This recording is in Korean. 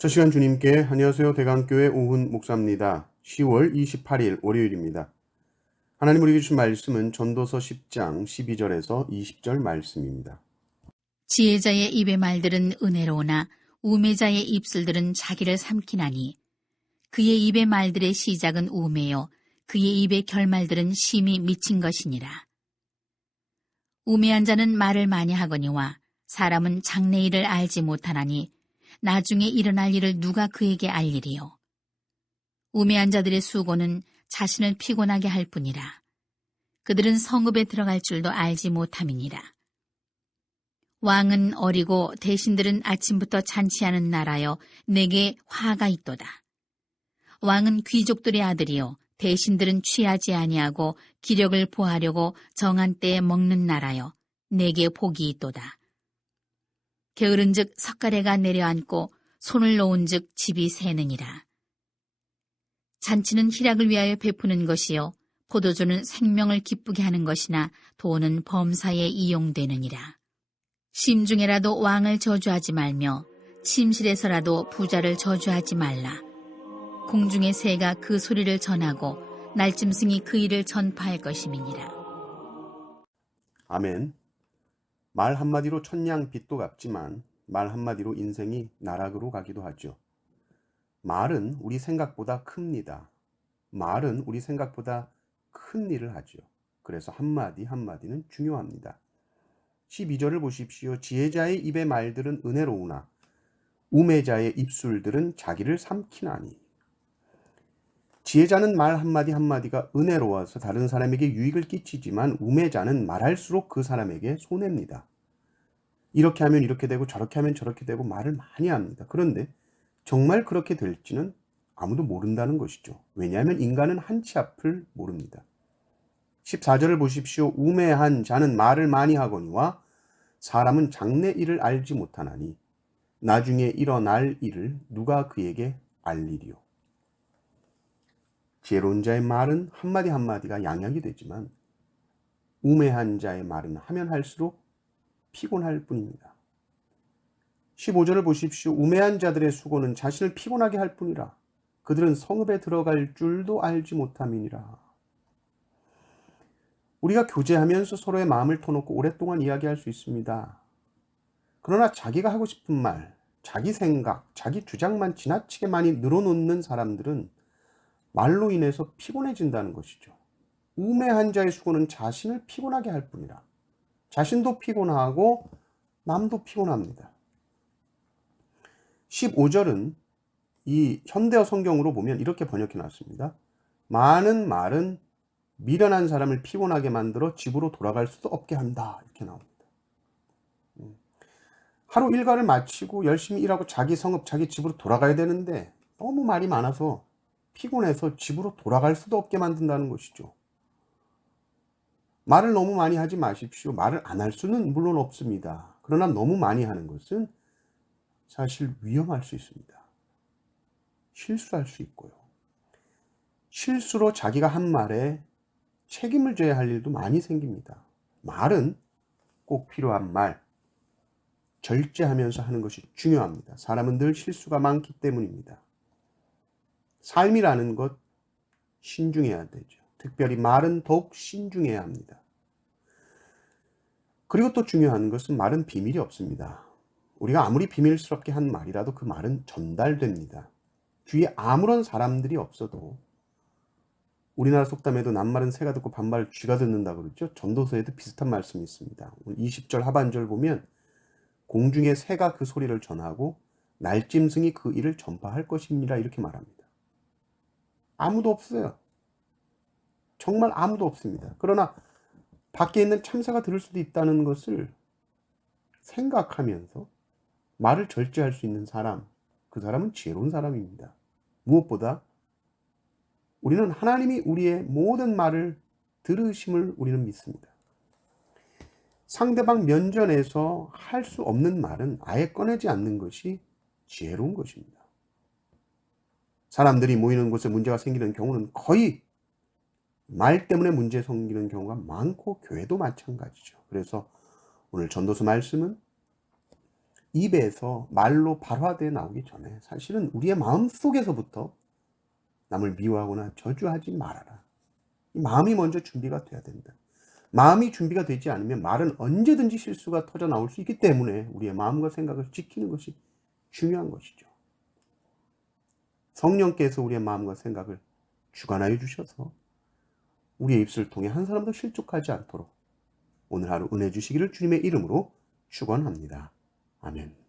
첫 시간 주님께 안녕하세요. 대강교회 오훈 목사입니다. 10월 28일 월요일입니다. 하나님 우리에게 주신 말씀은 전도서 10장 12절에서 20절 말씀입니다. 지혜자의 입의 말들은 은혜로우나 우매자의 입술들은 자기를 삼키나니 그의 입의 말들의 시작은 우매요 그의 입의 결말들은 심히 미친 것이니라. 우매한 자는 말을 많이 하거니와 사람은 장래일을 알지 못하나니 나중에 일어날 일을 누가 그에게 알리리요. 우매한 자들의 수고는 자신을 피곤하게 할 뿐이라. 그들은 성읍에 들어갈 줄도 알지 못함이니라. 왕은 어리고 대신들은 아침부터 잔치하는 나라여 내게 화가 있도다. 왕은 귀족들의 아들이요 대신들은 취하지 아니하고 기력을 보하려고 정한 때에 먹는 나라여 내게 복이 있도다. 게으른즉 석가래가 내려앉고 손을 놓은즉 집이 새느니라. 잔치는 희락을 위하여 베푸는 것이요 포도주는 생명을 기쁘게 하는 것이나 돈은 범사에 이용되느니라. 심중에라도 왕을 저주하지 말며 침실에서라도 부자를 저주하지 말라. 공중의 새가 그 소리를 전하고 날짐승이 그 일을 전파할 것임이니라. 아멘. 말 한마디로 천냥 빚도 갚지만 말 한마디로 인생이 나락으로 가기도 하죠. 말은 우리 생각보다 큽니다. 말은 우리 생각보다 큰 일을 하죠. 그래서 한마디 한마디는 중요합니다. 12절을 보십시오. 지혜자의 입의 말들은 은혜로우나 우매자의 입술들은 자기를 삼키나니. 지혜자는 말 한마디 한마디가 은혜로워서 다른 사람에게 유익을 끼치지만 우매자는 말할수록 그 사람에게 손해입니다. 이렇게 하면 이렇게 되고 저렇게 하면 저렇게 되고 말을 많이 합니다. 그런데 정말 그렇게 될지는 아무도 모른다는 것이죠. 왜냐하면 인간은 한치 앞을 모릅니다. 14절을 보십시오. 우매한 자는 말을 많이 하거니와 사람은 장래 일을 알지 못하나니 나중에 일어날 일을 누가 그에게 알리리요. 지혜로운 자의 말은 한마디 한마디가 양약이 되지만 우매한 자의 말은 하면 할수록 피곤할 뿐입니다. 15절을 보십시오. 우매한 자들의 수고는 자신을 피곤하게 할 뿐이라 그들은 성읍에 들어갈 줄도 알지 못함이니라. 우리가 교제하면서 서로의 마음을 터놓고 오랫동안 이야기할 수 있습니다. 그러나 자기가 하고 싶은 말, 자기 생각, 자기 주장만 지나치게 많이 늘어놓는 사람들은 말로 인해서 피곤해진다는 것이죠. 우매한 자의 수고는 자신을 피곤하게 할 뿐이라. 자신도 피곤하고 남도 피곤합니다. 15절은 이 현대어 성경으로 보면 이렇게 번역해 놨습니다. 많은 말은 미련한 사람을 피곤하게 만들어 집으로 돌아갈 수도 없게 한다. 이렇게 나옵니다. 하루 일과를 마치고 열심히 일하고 자기 성읍, 자기 집으로 돌아가야 되는데 너무 말이 많아서 피곤해서 집으로 돌아갈 수도 없게 만든다는 것이죠. 말을 너무 많이 하지 마십시오. 말을 안 할 수는 물론 없습니다. 그러나 너무 많이 하는 것은 사실 위험할 수 있습니다. 실수할 수 있고요. 실수로 자기가 한 말에 책임을 져야 할 일도 많이 생깁니다. 말은 꼭 필요한 말, 절제하면서 하는 것이 중요합니다. 사람은 늘 실수가 많기 때문입니다. 삶이라는 것 신중해야 되죠. 특별히 말은 더욱 신중해야 합니다. 그리고 또 중요한 것은 말은 비밀이 없습니다. 우리가 아무리 비밀스럽게 한 말이라도 그 말은 전달됩니다. 주위에 아무런 사람들이 없어도 우리나라 속담에도 낱말은 새가 듣고 반말 쥐가 듣는다 그러죠. 전도서에도 비슷한 말씀이 있습니다. 20절 하반절 보면 공중에 새가 그 소리를 전하고 날짐승이 그 일을 전파할 것입니다. 이렇게 말합니다. 아무도 없어요. 정말 아무도 없습니다. 그러나 밖에 있는 참새가 들을 수도 있다는 것을 생각하면서 말을 절제할 수 있는 사람, 그 사람은 지혜로운 사람입니다. 무엇보다 우리는 하나님이 우리의 모든 말을 들으심을 우리는 믿습니다. 상대방 면전에서 할 수 없는 말은 아예 꺼내지 않는 것이 지혜로운 것입니다. 사람들이 모이는 곳에 문제가 생기는 경우는 거의 말 때문에 문제 생기는 경우가 많고 교회도 마찬가지죠. 그래서 오늘 전도서 말씀은 입에서 말로 발화되어 나오기 전에 사실은 우리의 마음 속에서부터 남을 미워하거나 저주하지 말아라. 이 마음이 먼저 준비가 돼야 된다. 마음이 준비가 되지 않으면 말은 언제든지 실수가 터져 나올 수 있기 때문에 우리의 마음과 생각을 지키는 것이 중요한 것이죠. 성령께서 우리의 마음과 생각을 주관하여 주셔서 우리의 입술을 통해 한 사람도 실족하지 않도록 오늘 하루 은혜 주시기를 주님의 이름으로 축원합니다. 아멘.